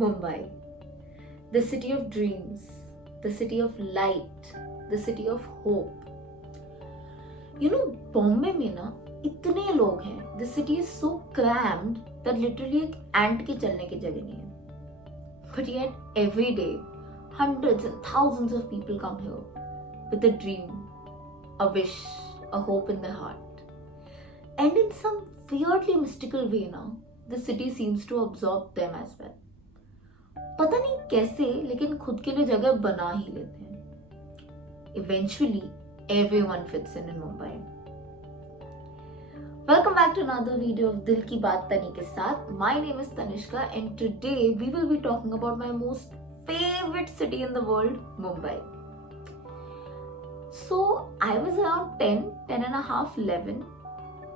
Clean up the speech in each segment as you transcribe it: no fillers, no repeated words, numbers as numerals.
Mumbai, the city of dreams, the city of light, the city of hope. Bombay में ना इतने लोग हैं. The city is so crammed that literally एक ant के चलने की जगह नहीं है. But yet every day, hundreds and thousands of people come here with a dream, a wish, a hope in their heart. And in some weirdly mystical way now, the city seems to absorb them as well. पता नहीं कैसे लेकिन खुद के लिए जगह बना ही लेते हैं. Eventually, everyone fits in Mumbai. Welcome back to another video of Dil Ki Baat Tani के साथ. My name is Tanishka and today we will be talking about my most favorite city in the world, Mumbai. So I was around 10 and a half, 11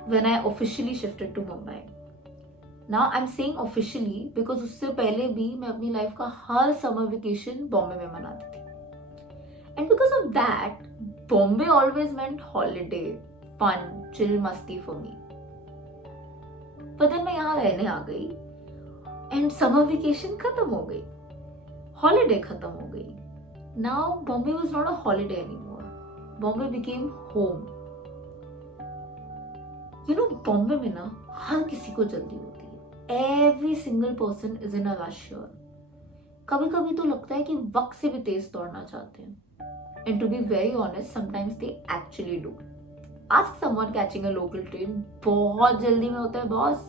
when I officially shifted to Mumbai. Now I'm saying officially because उससे पहले भी मैं अपनी life का हर summer vacation Bombay में मनाती थी. And because of that, Bombay always meant holiday, fun, chill मस्ती for me. But then मैं यहाँ रहने आ गई and summer vacation खत्म हो गई, holiday खत्म हो गई. Now Bombay was not a holiday anymore. Bombay became home. Bombay में ना हर किसी को जल्दी होती है. Every single person is in a rush here. कभी कभी तो लगता है कि वक्त से भी तेज दौड़ना चाहते हैं. And to be very honest, sometimes they actually do. Ask someone catching a local train. बहुत जल्दी में होता है बॉस.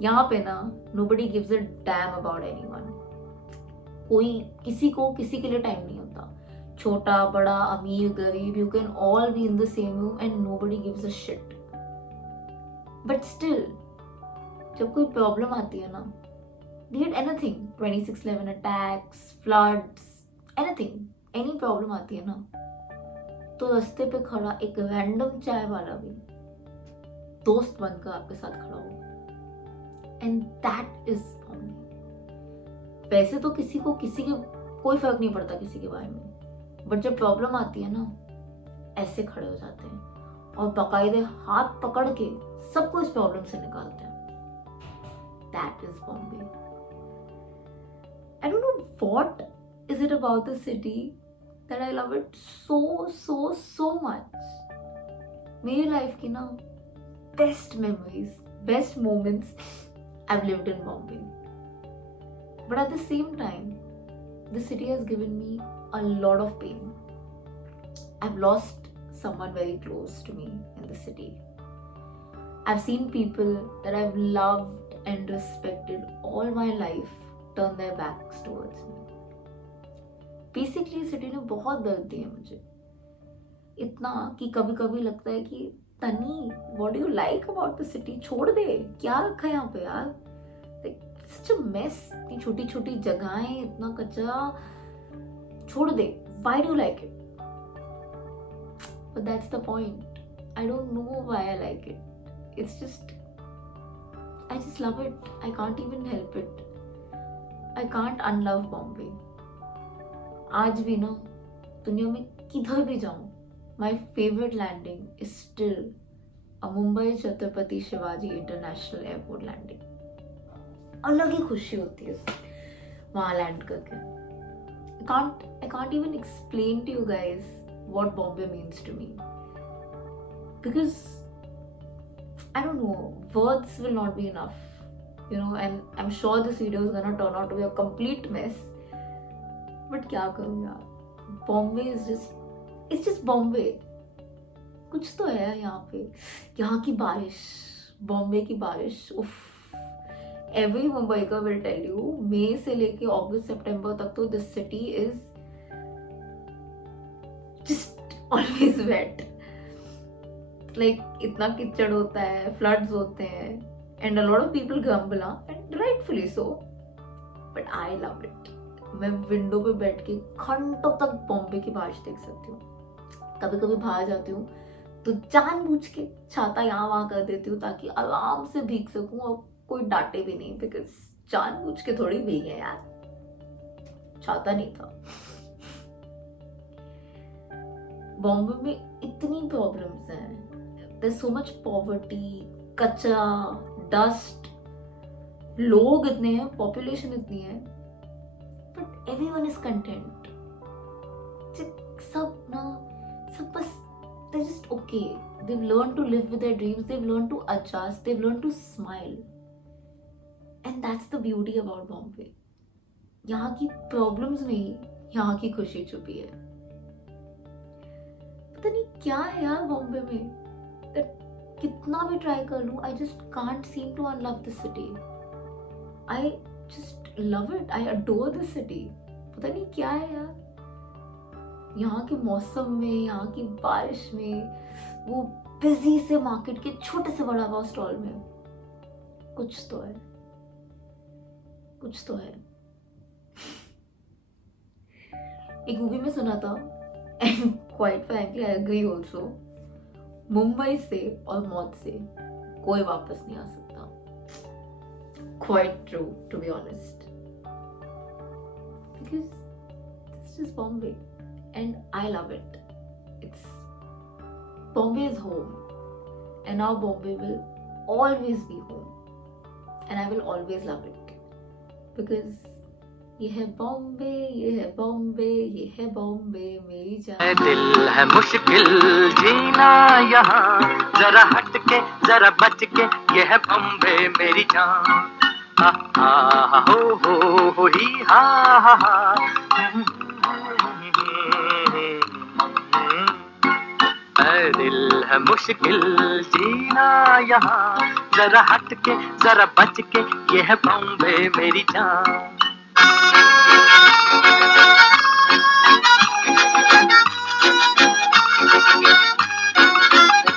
यहाँ पे ना nobody gives a damn about anyone. कोई किसी को किसी के लिए टाइम नहीं होता. छोटा बड़ा अमीर गरीब, you can all be in the same room and nobody gives a shit. But still, जब कोई प्रॉब्लम आती है ना, be it anything, 26/11 attacks, floods, anything, any problem आती है ना, तो रास्ते पे खड़ा एक रैंडम चाय वाला भी दोस्त बनकर आपके साथ खड़ा होगा. And that is Bombay. वैसे तो किसी के कोई फर्क नहीं पड़ता किसी के बारे में, बट जब प्रॉब्लम आती है ना, ऐसे खड़े हो जाते हैं और बाकायदे हाथ पकड़ के सबको इस प्रॉब्लम से निकालते हैं. That is Bombay. I don't know what is it about the city that I love it so much. मेरी लाइफ की ना best memories, best moments I've lived in Bombay. But at the same time, the city has given me a lot of pain. I've lost someone very close to me in the city. I've seen people that I've loved and respected all my life turn their backs towards me. Basically city ने बहुत दर्द दिया मुझे, इतना कि कभी कभी लगता है कि तनी, what do you like about the city? छोड़ दे, क्या रखा है यहाँ पे यार? सच अ मेस, इतनी छोटी छोटी जगहें, इतना कचरा, छोड़ दे. Why do like it? But that's the point. I don't know why I like it. It's just, I just love it. I can't even help it. I can't unlove Bombay. आज भी ना दुनिया में किधर भी जाऊं, my favourite landing is still a Mumbai Chhatrapati Shivaji international airport landing. अलग ही खुशी होती है वहां लैंड करके. I can't even explain to you guys what Bombay means to me, because I don't know, words will not be enough, and I'm sure this video is gonna turn out to be a complete mess. But क्या करूँ यार, Bombay is just Bombay. कुछ तो है यहाँ पे. यहाँ की बारिश, बॉम्बे की बारिश, उफ. एवरी मुंबई का विल टेल यू, मई से लेके अगस्त सितंबर तक तो this city is just always wet. Like इतना कीचड़ होता है, फ्लड्स होते हैं, and a lot of people grumble, and rightfully so, but I love it. मैं विंडो पे बैठ के घंटों तक बॉम्बे की बारिश देख सकती हूँ. कभी कभी बाहर जाती हूँ तो जानबूझ के छाता यहाँ वहां कर देती हूँ ताकि आराम से भीग सकूं और कोई डांटे भी नहीं, बिकॉज जानबूझ के थोड़ी भीगे यार, छाता नहीं था. बॉम्बे में इतनी प्रॉब्लम्स हैं. देयर सो मच पॉवर्टी, कचरा, डस्ट, लोग इतने हैं, पॉपुलेशन इतनी है, बट एवरीवन इज कंटेंट। सब ना, सब बस they're just okay. They've learned to live with their dreams, they've learned to adjust, they've learned to smile. And that's the beauty about Bombay. यहाँ की प्रॉब्लम्स में ही यहाँ की खुशी छुपी है। पता नहीं क्या है यार बॉम्बे में, that कितना भी ट्राई कर लूँ, I just can't seem to unlove the city. I just love it, I adore the city. पता नहीं क्या है यार, यहाँ के मौसम में, यहाँ की बारिश में, वो बिजी से मार्केट के छोटे से बड़ा पाव स्टॉल में, कुछ तो है, कुछ तो है। एक मूवी में सुना था, and quite frankly I agree also, Mumbai से और मौत से कोई वापस नहीं आ सकता। Quite true to be honest, because this is Bombay and I love it. It's Bombay is home, and now Bombay will always be home, and I will always love it because ये है बॉम्बे, ये है बॉम्बे, ये है बॉम्बे मेरी जान। दिल है मुश्किल जीना यहाँ, जरा हट के जरा बच के, ये है बॉम्बे मेरी जान। हा हा हो ही हा हा। दिल है मुश्किल जीना यहाँ, जरा हट के जरा बच के, ये है बॉम्बे मेरी जान।